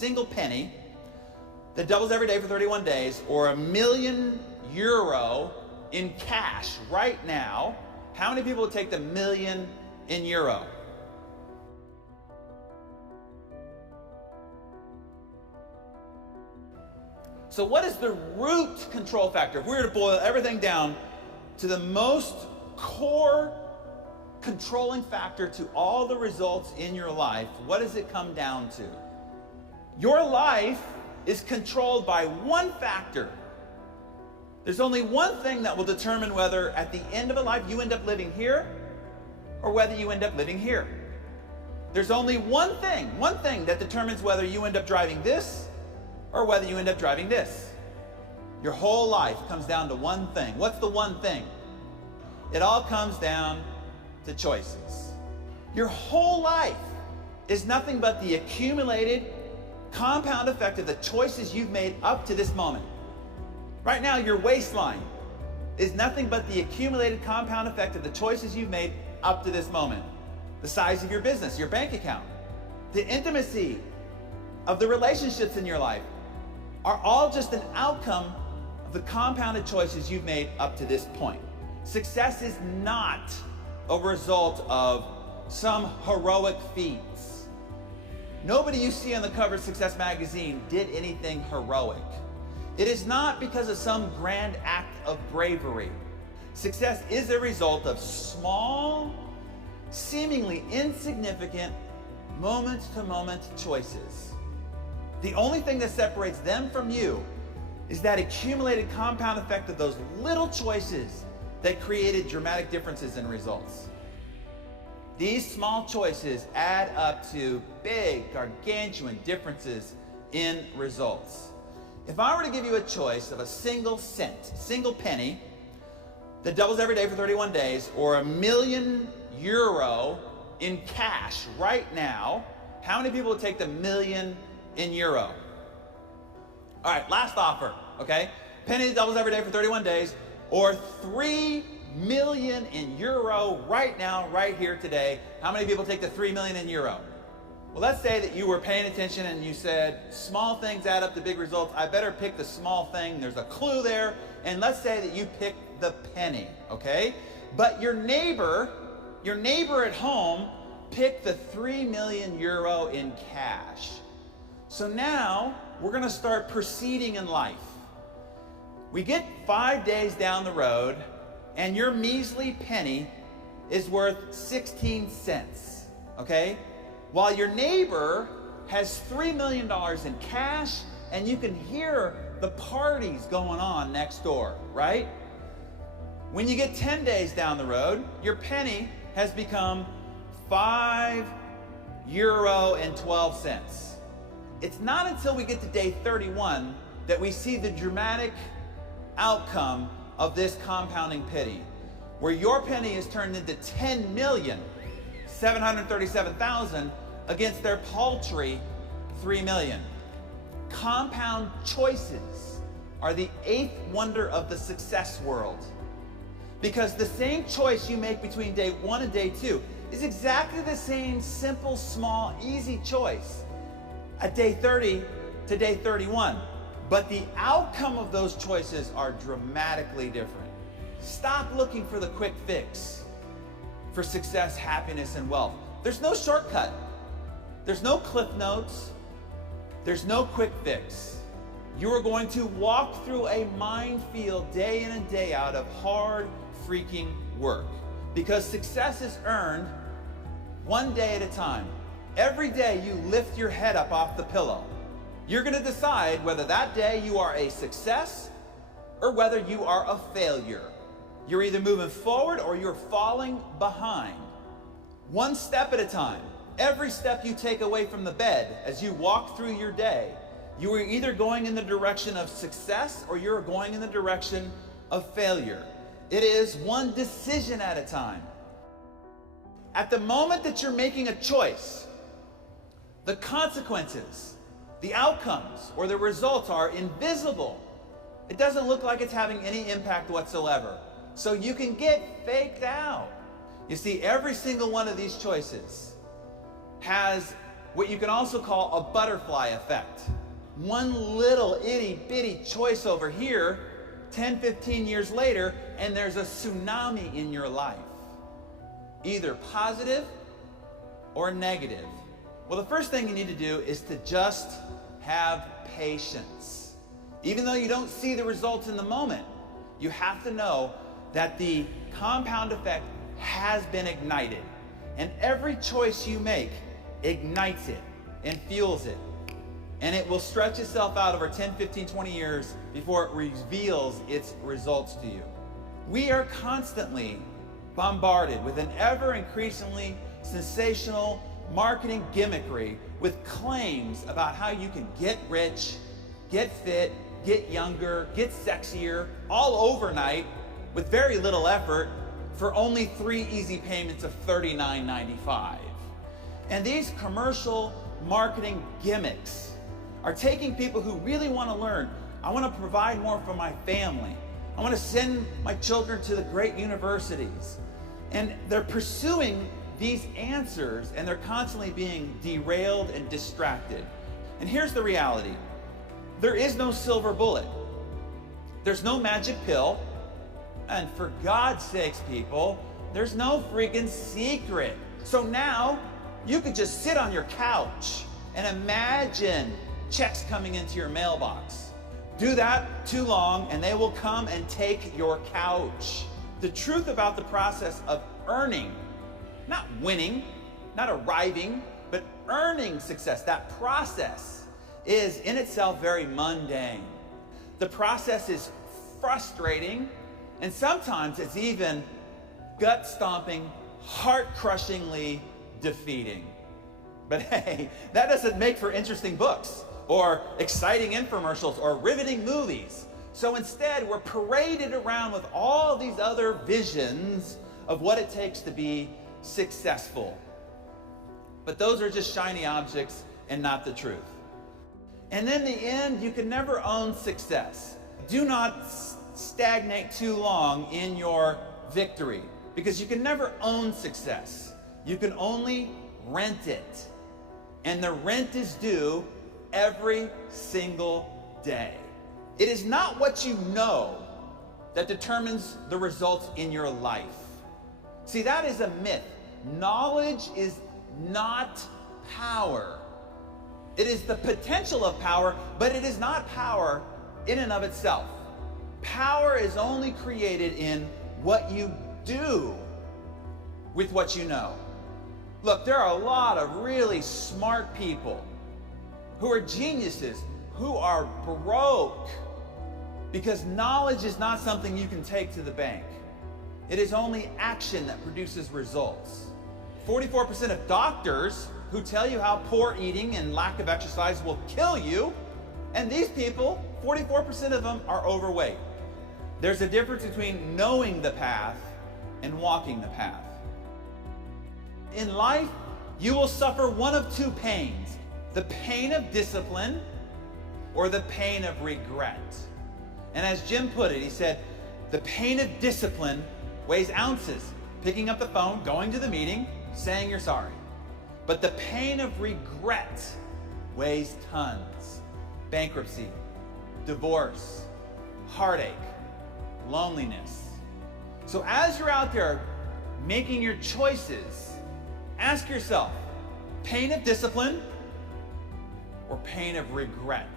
single penny that doubles every day for 31 days, or €1,000,000 in cash right now, how many people would take the million in euro? So what is the root control factor? If we were to boil everything down to the most core controlling factor to all the results in your life, what does it come down to? Your life is controlled by one factor. There's only one thing that will determine whether at the end of a life you end up living here or whether you end up living here. There's only one thing that determines whether you end up driving this or whether you end up driving this. Your whole life comes down to one thing. What's the one thing? It all comes down to choices. Your whole life is nothing but the accumulated compound effect of the choices you've made up to this moment. Right now, your waistline is nothing but the accumulated compound effect of the choices you've made up to this moment. The size of your business, your bank account, the intimacy of the relationships in your life are all just an outcome of the compounded choices you've made up to this point. Success is not a result of some heroic feats. Nobody you see on the cover of Success magazine did anything heroic. It is not because of some grand act of bravery. Success is a result of small, seemingly insignificant, moment-to-moment choices. The only thing that separates them from you is that accumulated compound effect of those little choices that created dramatic differences in results. These small choices add up to big, gargantuan differences in results. If I were to give you a choice of a single cent, single penny, that doubles every day for 31 days, or €1,000,000 in cash right now, how many people would take the million in euro? All right, last offer, okay? Penny that doubles every day for 31 days, or 3 million in euro right now, right here today. How many people take the 3 million in euro? Well, let's say that you were paying attention and you said, small things add up to big results. I better pick the small thing. There's a clue there. And let's say that you picked the penny, okay? But your neighbor at home picked the 3 million euro in cash. So now we're going to start proceeding in life. We get 5 days down the road and your measly penny is worth 16 cents, okay? While your neighbor has $3 million in cash and you can hear the parties going on next door, right? When you get 10 days down the road, your penny has become €5.12. It's not until we get to day 31 that we see the dramatic outcome of this compounding penny, where your penny is turned into 10,737,000 against their paltry 3 million. Compound choices are the 8th wonder of the success world, because the same choice you make between day 1 and day 2 is exactly the same simple, small, easy choice at day 30 to day 31. But the outcome of those choices are dramatically different. Stop looking for the quick fix for success, happiness, and wealth. There's no shortcut. There's no cliff notes. There's no quick fix. You are going to walk through a minefield day in and day out of hard freaking work, because success is earned one day at a time. Every day you lift your head up off the pillow, you're going to decide whether that day you are a success or whether you are a failure. You're either moving forward or you're falling behind. One step at a time. Every step you take away from the bed as you walk through your day, you are either going in the direction of success or you're going in the direction of failure. It is one decision at a time. At the moment that you're making a choice, the consequences, the outcomes, or the results are invisible. It doesn't look like it's having any impact whatsoever. So you can get faked out. You see, every single one of these choices has what you can also call a butterfly effect. One little itty bitty choice over here, 10, 15 years later, and there's a tsunami in your life, either positive or negative. Well, the first thing you need to do is to just have patience. Even though you don't see the results in the moment, you have to know that the compound effect has been ignited. And every choice you make ignites it and fuels it. And it will stretch itself out over 10, 15, 20 years before it reveals its results to you. We are constantly bombarded with an ever increasingly sensational marketing gimmickry with claims about how you can get rich, get fit, get younger, get sexier, all overnight with very little effort for only 3 easy payments of $39.95. And these commercial marketing gimmicks are taking people who really want to learn. I want to provide more for my family. I want to send my children to the great universities. And they're pursuing these answers, and they're constantly being derailed and distracted. And here's the reality. There is no silver bullet. There's no magic pill. And for God's sakes, people, there's no freaking secret. So now you could just sit on your couch and imagine checks coming into your mailbox. Do that too long and they will come and take your couch. The truth about the process of earning, not winning, not arriving, but earning success, that process is in itself very mundane. The process is frustrating, and sometimes it's even gut-stomping, heart-crushingly defeating. But hey, that doesn't make for interesting books or exciting infomercials or riveting movies. So instead, we're paraded around with all these other visions of what it takes to be successful. But those are just shiny objects and not the truth. And in the end, you can never own success. Do not stagnate too long in your victory, because you can never own success. You can only rent it. And the rent is due every single day. It is not what you know that determines the results in your life. See, that is a myth. Knowledge is not power. It is the potential of power, but it is not power in and of itself. Power is only created in what you do with what you know. Look, there are a lot of really smart people who are geniuses, who are broke, because knowledge is not something you can take to the bank. It is only action that produces results. 44% of doctors who tell you how poor eating and lack of exercise will kill you, and these people, 44% of them are overweight. There's a difference between knowing the path and walking the path. In life, you will suffer one of two pains: the pain of discipline or the pain of regret. And as Jim put it, he said, the pain of discipline weighs ounces. Picking up the phone, going to the meeting, saying you're sorry. But the pain of regret weighs tons. Bankruptcy, divorce, heartache, loneliness. So as you're out there making your choices, ask yourself, pain of discipline or pain of regret?